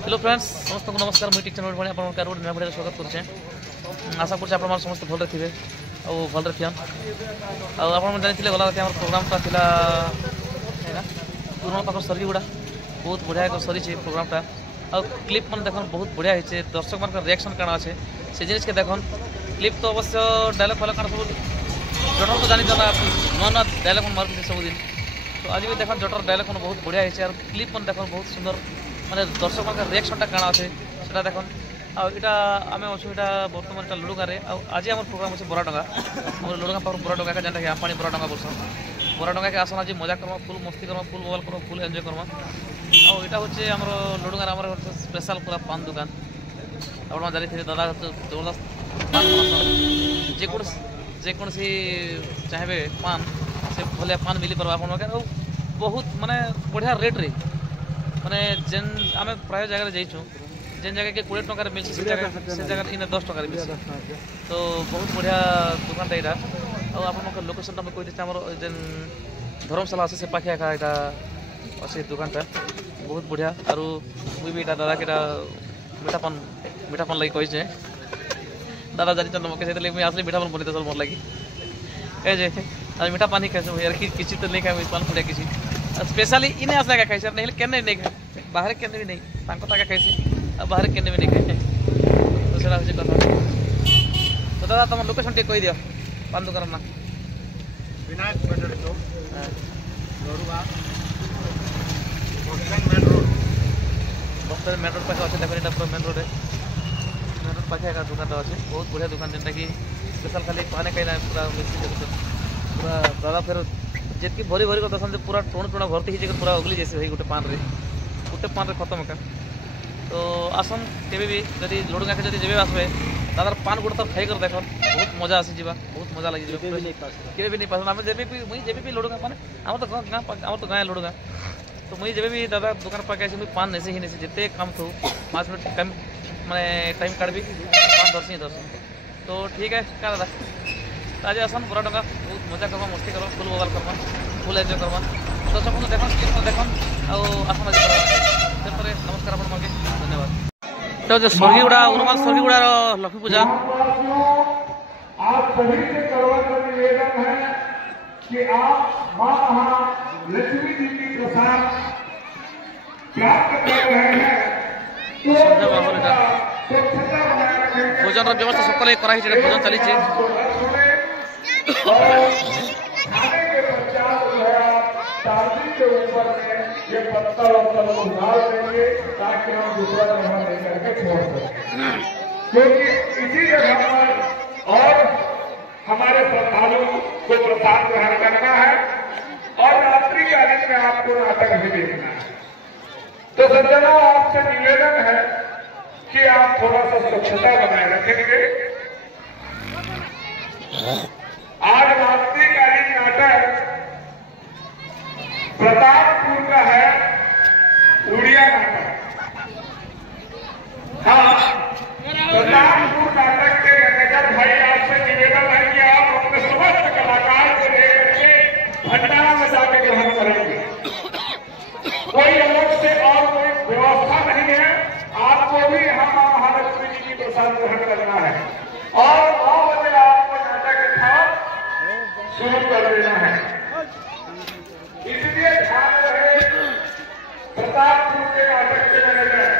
Hello friends समस्त को नमस्कार मुझे टीचर भाई आप नया भिडियो स्वागत करें। आशा कर समस्त भल थे और भल थियन आप जानी गला राति प्रोग्रामटा था पूर्ण पाख सरीगुड़ा बहुत बढ़िया एक सरी प्रोग्रामटा आ क्लिप मन देख बहुत बढ़िया होचे दर्शक मान रिएक्शन काण अच्छे से जिनिस के देखन क्लिप तो अवश्य डायलॉग फायलॉग काण सब जटर तो जानी नुआ नुआ डायलॉग मन मारुचे सबुदिन तो आज भी देख जटर डायलॉग मन बहुत बढ़िया होचे और क्लिप मन देख बहुत सुंदर माने दर्शक मान रिएक्शनटा काण अच्छे से देखन आटा आम अच्छे बर्तमान इटा लुड़ुगारे आज आम प्रोग्राम अच्छे बरा डंगा लुड़ुगा पाख बरा डंगा के जेनटा आम बरा डंगा बोलसन बरा डंगा के आसन आज मजा करमा फुल मस्ती Karma full mobile Karma full enjoy Karma आटा हूँ आम लुड़ुगार आम स्पेशल पूरा पान दुकान आप जानी थे दादा जबरदस्त पान जेकोसी चाहे पान से भले पान मिल पार आप बहुत माने बढ़िया रेट रे माने जेन आम प्राय जगह जाइछुँ जेन जगह के 20 टकर मिल से जगह इन 10 टकर मिल तो बहुत बढ़िया दुकानटा यहाँ और आप लोकेशनटा मुझे कही आम जेन धर्मशाला अच्छे से पाखे एका यहाँ अच्छे दुकानटा बहुत बढ़िया और मुझे दादा के मीठापन लगी कही दादा जानी मके से मुझे आसली मीठापन बनी तो मोर लगी ए जे आज मीठा पानी खाई यार किसी तो नहीं खाए पान पुड़िया किसी स्पेशली इन्हें आसला क्या खाई नहीं के नहीं खाए बाहर के भी नहीं ताकि खाई बाहर के भी नहीं खाए तो से कथा तो दादा तुम लोकेशन टे कही दियो पान दुकान ना विनायक मेन रोड पाखे अच्छे देखो यहाँ पूरा मेन रोड पाखे एक दुकान अच्छे बहुत बढ़िया दुकान जेनटा कि स्पेशल खाली पाने कहीं पूरा मिक्स पूरा दादा फिर जितकी भरी भरी दर्शन पूरा टोण टोण भर्ती हो पूरा उगली जैसे भाई गोटे पान रे खत्म का तो आसन के भी जब लुड़ुगा के जब आसबे दादार पान गोटे तो खाई कर देख बहुत मजा आसी जा बहुत मजा लगी के भी नहीं पसंद आम जब भी लुड़ुगा माने आम तो गाँव लुड़ुगा तो मुझे जब भी दादा दुकान पाके मुझे पान नहीं ही नहीं जिते काम थो 5 मिनट कम माने टाइम काढ़ी पान दर्शी तो ठीक है क्या दादा आज आसन बुरा टंका बहुत मजा करमा मस्ती Karma full mobile Karma full enjoy Karma दर्शक बंधु देखन देखन आसन आज नमस्कार आप धन्यवाद तो जो स्वर्गीगुड़ा उन्माल स्वर्गीगुड़ा लक्ष्मी पूजा आप सभी से करवा निवेदन है कि आप मां महालक्ष्मी जी की प्रसाद प्राप्त कर रहे हैं भोजन व्यवस्था सकल कराई भोजन चली खाने के पश्चात जो है आप चांदी के ऊपर में ये पत्थर और तल को डाल देंगे ताकि हम दूसरा जगह लेकर के छोड़ सकें क्योंकि इसी जगह पर और हमारे श्रद्धालुओं को प्रसाद ग्रहण करना है और रात्रिकालीन में आपको नाटक भी देखना है। तो सज्जनों आपसे निवेदन है कि आप थोड़ा सा स्वच्छता बनाए रखेंगे। आज रात्रिकालीन नाटक प्रतापपुर का है उड़िया नाटक। हाँ, प्रतापपुर नाटक के मैनेजर भाई आपसे निवेदन है कि आप अपने समस्त कलाकार को लेकर के भंडारा में जाकर ग्रहण करेंगे। कोई अलग से और कोई व्यवस्था नहीं है, आपको भी यहाँ महालक्ष्मी जी की प्रसाद ग्रहण करना है और 9 बजे आपको नाटक था शुरू कर देना है। इसलिए ध्यान रहे प्रतापपुर के नाटक के मैनेजर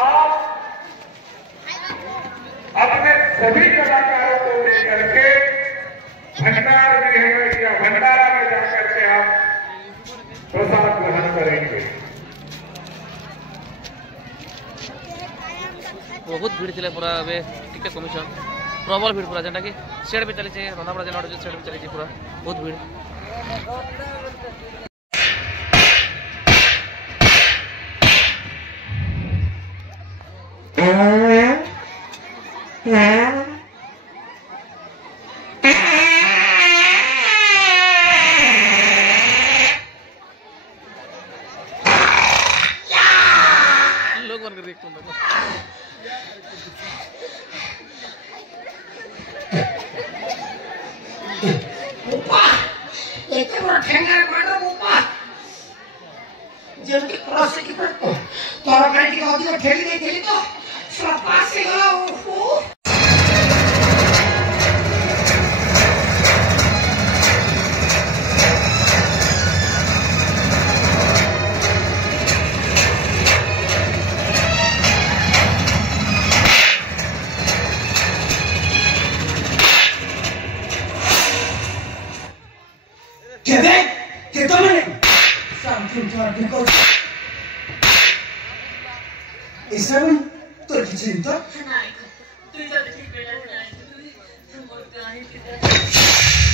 आप अपने सभी कलाकारों को लेकर के भंडार गृह में या भंडारा में जाकर के आप प्रसाद ग्रहण करेंगे। बहुत भीड़ थी पूरा टिकेट कमिशन प्रबल भीड़ पूरा जेनटा कि सेट भी चली रंधापड़ा जेन सेट भी चली पूरा बहुत भीड़ लोग बन कर देखते हैं ठेंगा ঠেলি দেই তো সব পাশে গেল que tomen Isabel, tu eres cinta?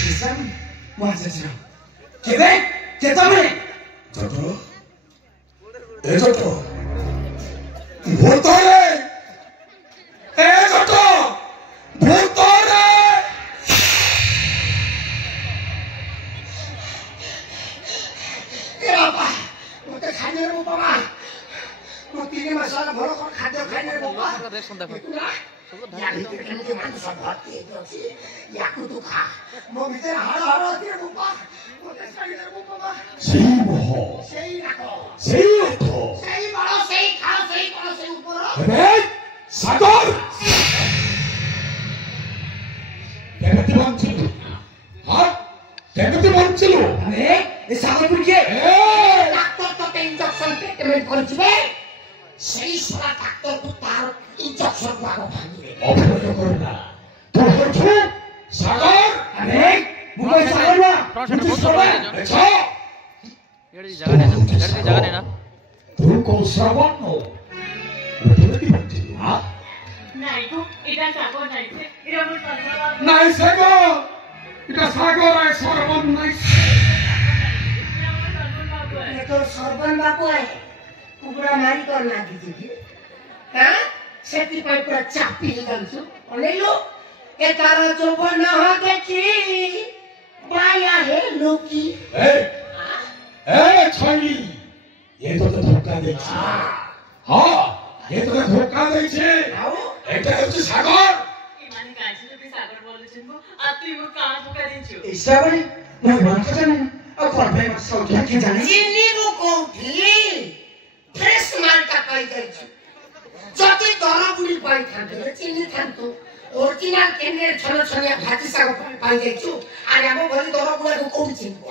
Isabel, más allá. Que ven, que tomen. Toto, Toto, ¡Botore! Toto, ¡Botore! बाबा मते खाने रे बाबा म तिने मसाला भरो खाद्य खाने रे बाबा रेशन देखो यानी के केमके मान्छे सब भर्ती हेछि याकु तु खा म भित्र हाड हाड होती रे बाबा मते खाने रे बाबा सही हो सही राखो सही हो सही बडो सही खाओ सही बडो सही ऊपर ए सागर केमति बंचिलु हां केमति बंचिलु अरे ए सागरपुर के डाक्टर तो इंजेक्शन ट्रीटमेंट करछबे सही सरा डाक्टर को तार इंजेक्शन लागो भांगी ऑपरेट करना तो करछु सागर अरे मुझे सागर ना अच्छा एडी जगह ने ना तू को श्रवण हो केमति बंचिलु हां নাই তো এটা সাগর নাই এটা আমার সাগর নাই সাগর এটা সাগর আর সরবন নাই ये तो सरबन बाबू है पूरा मारी करना दीजिए हां सेती पर पूरा चापी गन्छु अने लो ए तारा जो बना हो देखी बाया है लोकी ए छली ये तो धोखा दे हां ये तो धोखा दे छे এটা হচ্ছে সাগর ইমানি কাইছিল তুই সাগর বলেছিস আর তুই মোর কান ধোকা দিছু ইসাবাই মই মানতে জানি না আর করবে মত সব কি জানি চিনি মু কোঠি ফ্রেশ মালটা পাই যাইছু যদি দরবুড়ি পাই থাকে চিনি থাকতো অরিজিনাল কেনের ছন ছনিয়া ভাজি শাক পাই যাইছু আর আমো ঘরে দরবুড়া কোন চিনবো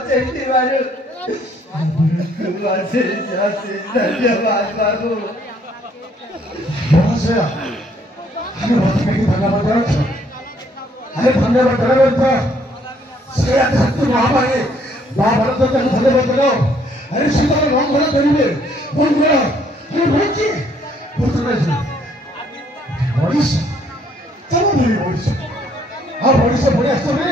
बचाइथिबारु धन्यवाद बाबू महाशय अरे धन्यवाद अरे धन्यवाद से धरती महामारी महाभारत धन्यवाद करो अरे सीता मंगल करेंगे मंगल अरे भौजी ओडिशा चलो भाई ओडिशा हाँ ओडिशा बढ़िया स्टोरी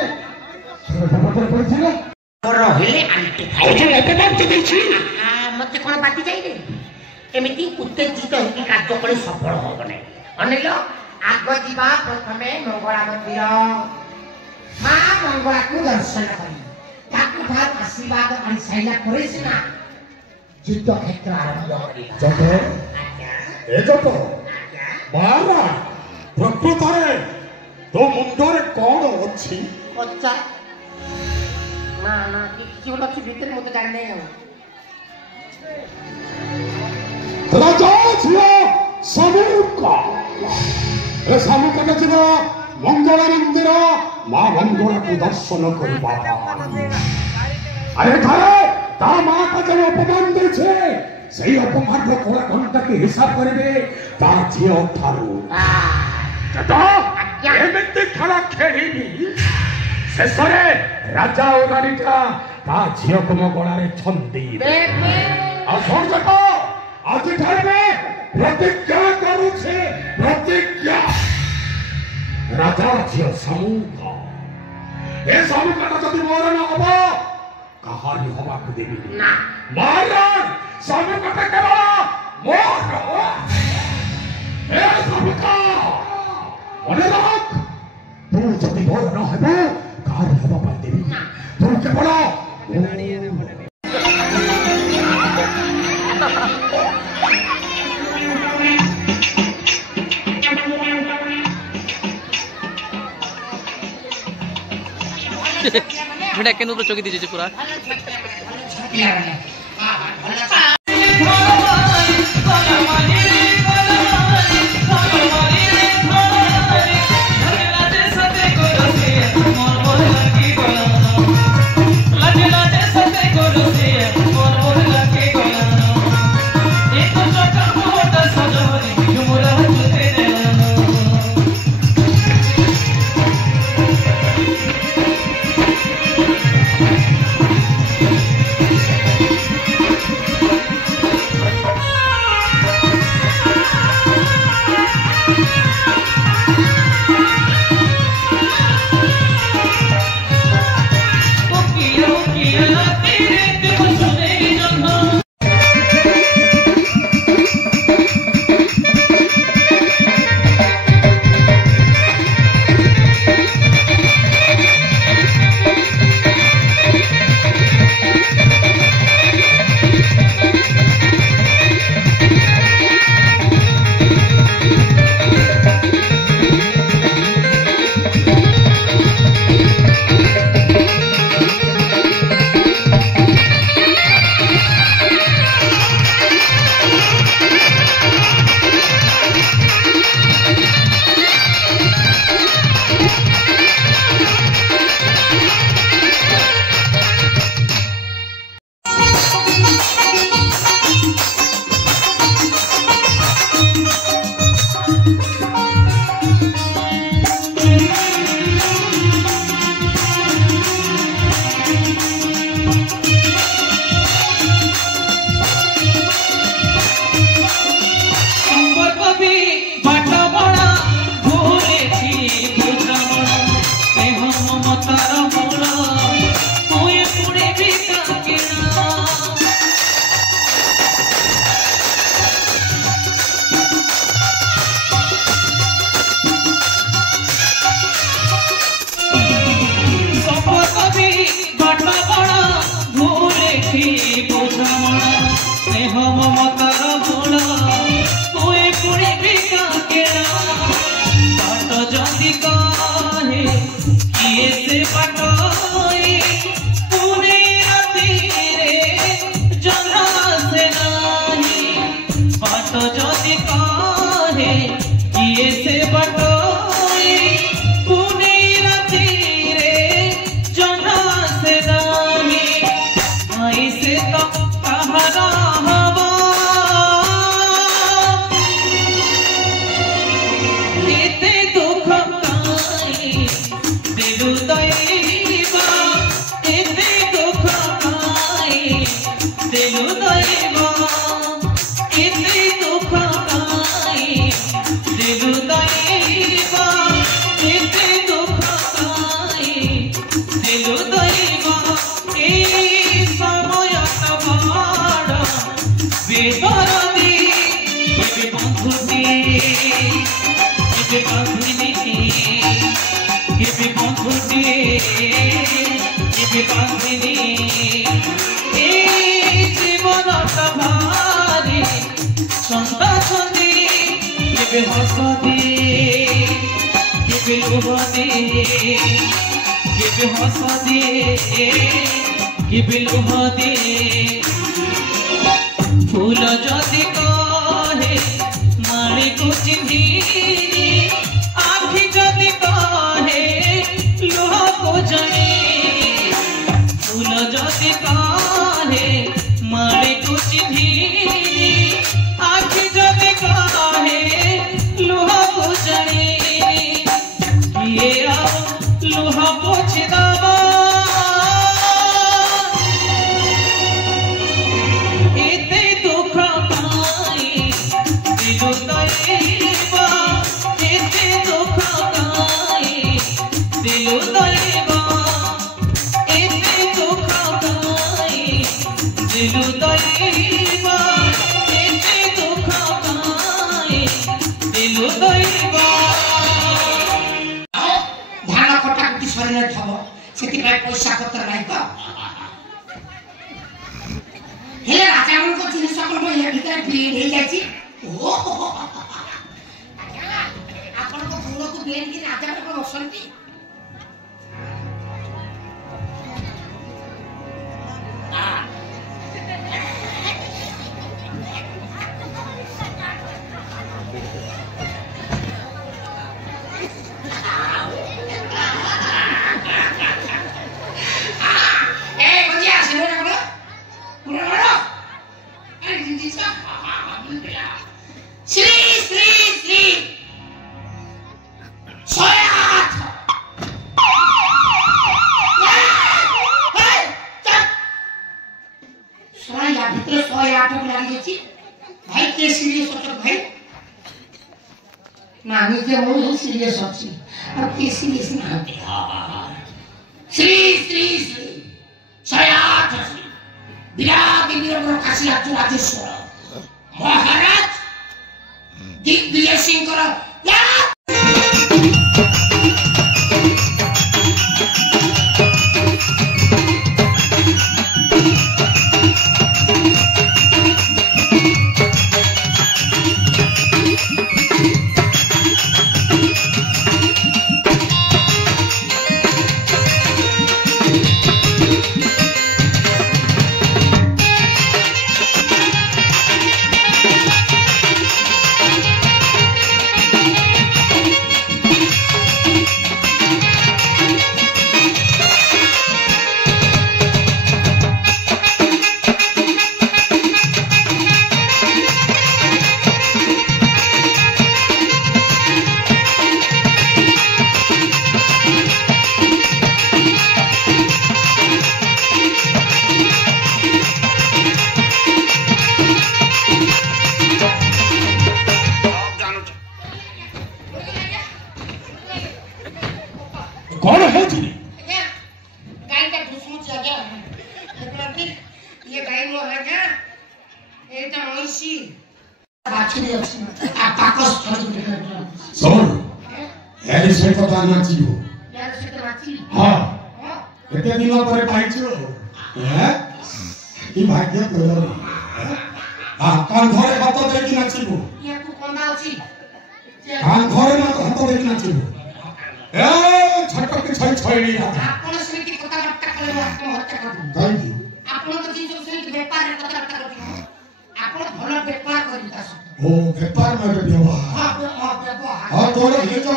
पड़े रहिले आंटी खाइले एते बात देछि मते कोन पार्टी जाइले एमिति उत्तेजित होकी कार्य करे सफल होब नै अनिल आग दिबा प्रथमे मंगला मंदिर मां मंगला को दर्शन करी ताकु भात आशीर्वाद अनि साइला करे सिना युद्ध क्षेत्र आरंभ करी जतो ए जतो बारा प्रकृतरे तो मुंडरे कोन अछि कच्चा ना किसी बोला कि भीतर मत जानने हो राजा झियो समूका ए समूका के जीव मंगल मंदिर मां मंगला को दर्शन करबा अरे थारे ता मां का जो अपमान दे छे सही अपमान को कोला घंटा के हिसाब करबे ता झियो थारू जतो एमिति खेला खेलिनी शेषरे राजा और रानीटा ता झियो को गलारे छंदी आज ठारे प्रतिज्ञा करू छे प्रतिज्ञा राजा झियो समूह ए समूह का जति मोर न हबो कहानी हवा को देबी ना महाराज समूह का केवल मोर ए समूह मने रख तू जति मोर न हबो कहानी हवा पर देबी तू केवल मिठा केन ऊपर चौकी दीजिए पूरा केबे हसदी केबे लुहदी केबे हसदी केबे लुहदी फूल जदि कहे माली को चिन्ही आखि जदि कहे लुह को जनी फूल जदि कहे माली को चिन्ही आखि जदि कहे लुह को जनी किए आओ लुह पोछि दबा एते दुख पाई दिलु दैबा एते दुख पाई दिलु दैबा एते दुख पाई दिलु दैबा एते दुख पाई दिलु दैबा धान कटा कुटी सरिले थब सेति पाई पैसा पत्र नाही त हेले राजा को जिनिस सकल को ये भीतर भीड़ हे जाची ओ आपण को गुण को बेन की राजा को बसंती नानी के वो सीरियस अच्छी अब ये सीरियस ना श्री श्री श्री सयाठ विराट वीर काशी राजेश्वर महाराज दिग्विजय सिंह कर कौन है जी गाय का दुश्मन जगह ये गाय नो है क्या এটা মইছি বাছি রে আছে আকাশ ছড়ি শোন এর সে কথা না ছিল यार से तो बाची হ্যাঁ এতে দিন পরে পাইছো হ্যাঁ কি ভাগ্য তোর কান ঘরে হাত দেখি নাচিব ये तू कोंदा अछि কান ঘরে না হাত দেখি নাচিব এ ছটক ছয় ছয় নি ଆପଣ ସେମିତି କଥାବାର୍ତ୍ତା କଲେ ମୁଁ ଆପଣ ହତ୍ୟା କରିବି କାହିଁକି ଆପଣ ତ ଜିନିଷ ସେମିତି ବେପାରରେ କଥାବାର୍ତ୍ତା କରୁଛନ୍ତି ଆପଣ ଭଲ ବେପାର କରିବେ ତା ସହିତ ଓ ବେପାର ମାନେ ବ୍ୟବହାର ହଁ ବ୍ୟବହାର ହଁ ତୋର ହେଲେ ତ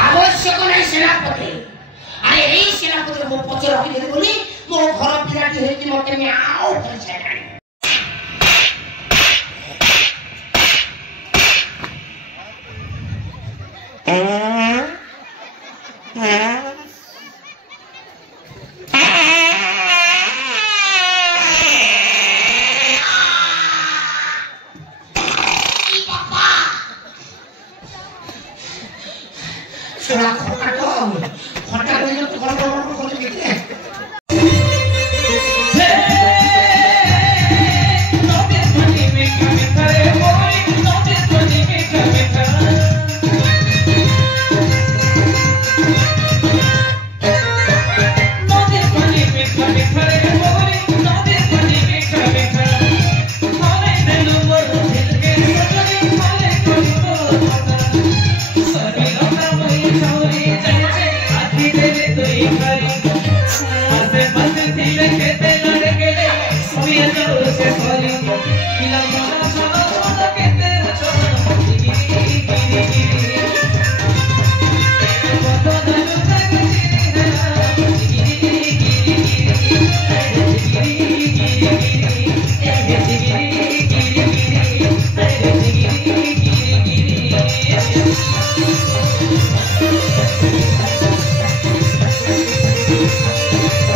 आवश्यक नहीं सेनापति अरे यही सेनापति को पचे रखी दे बोली मो घर पिराटी है कि मते में आओ Thank